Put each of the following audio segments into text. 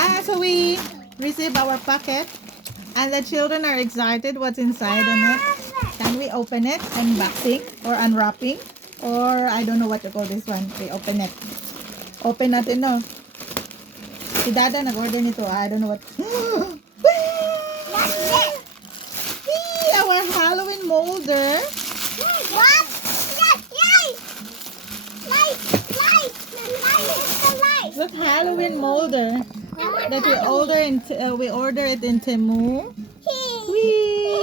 Yeah, so we received our packet and the children are excited what's inside on it. Can we open it? Unboxing or unwrapping? Or I don't know what to call this one. We open it. Open natin, no? Si Dada nag-order nito. I don't know what. Our Halloween molder. What? Light! Look, Halloween molder that we order it in Temu. Whee!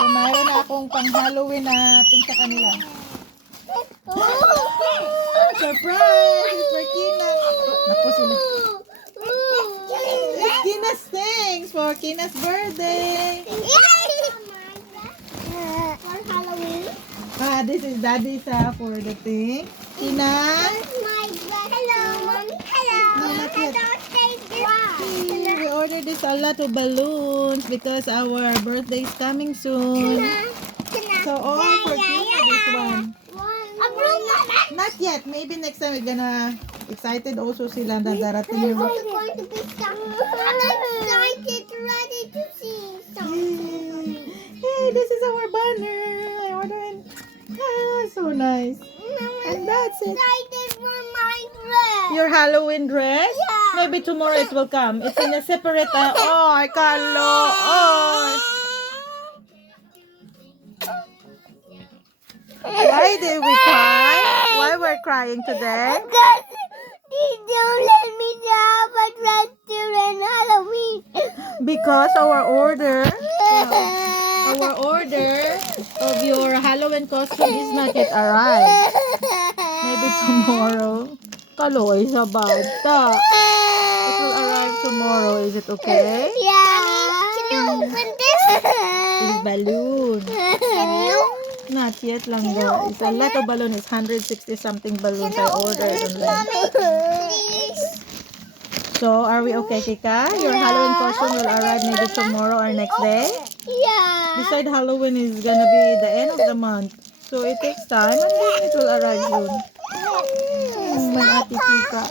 So mayroon na akong pang Halloween na pin sa kanila. Surprise! It's for Kina. Naku sila. It's Kina's things for Kina's birthday. For Halloween? This is Daddy's for the thing. Kina. Hello. Mommy. Hello. Not yet. Wow. We ordered this a lot of balloons because our birthday is coming soon. So all for Kina this one. Not yet. Maybe next time we're gonna excited also sila na darating yung I'm excited, ready to see something. Hey, this is our banner. I ordered. So nice. And that's it. Excited for my dress. Your Halloween dress? Yeah. Maybe tomorrow it will come. It's in a separate. Oh, I can't look. Oh. Why did we cry? Why we're crying today? Because they don't let me have a dress during Halloween. Because our order of your Halloween costume is not yet arrived. Maybe tomorrow. Kaloy sa bata. It will arrive tomorrow. Is it okay? Yeah. Can you open this? This is balloon. Can you? Not yet lang guys. A lot of balloon. It's 160 something balloons I ordered online. Please. So, are we okay, Kika? Your Halloween costume will arrive maybe tomorrow or next day. Yeah. Beside Halloween is gonna be the end of the month. So, it takes time and then it will arrive soon. My ate Kika.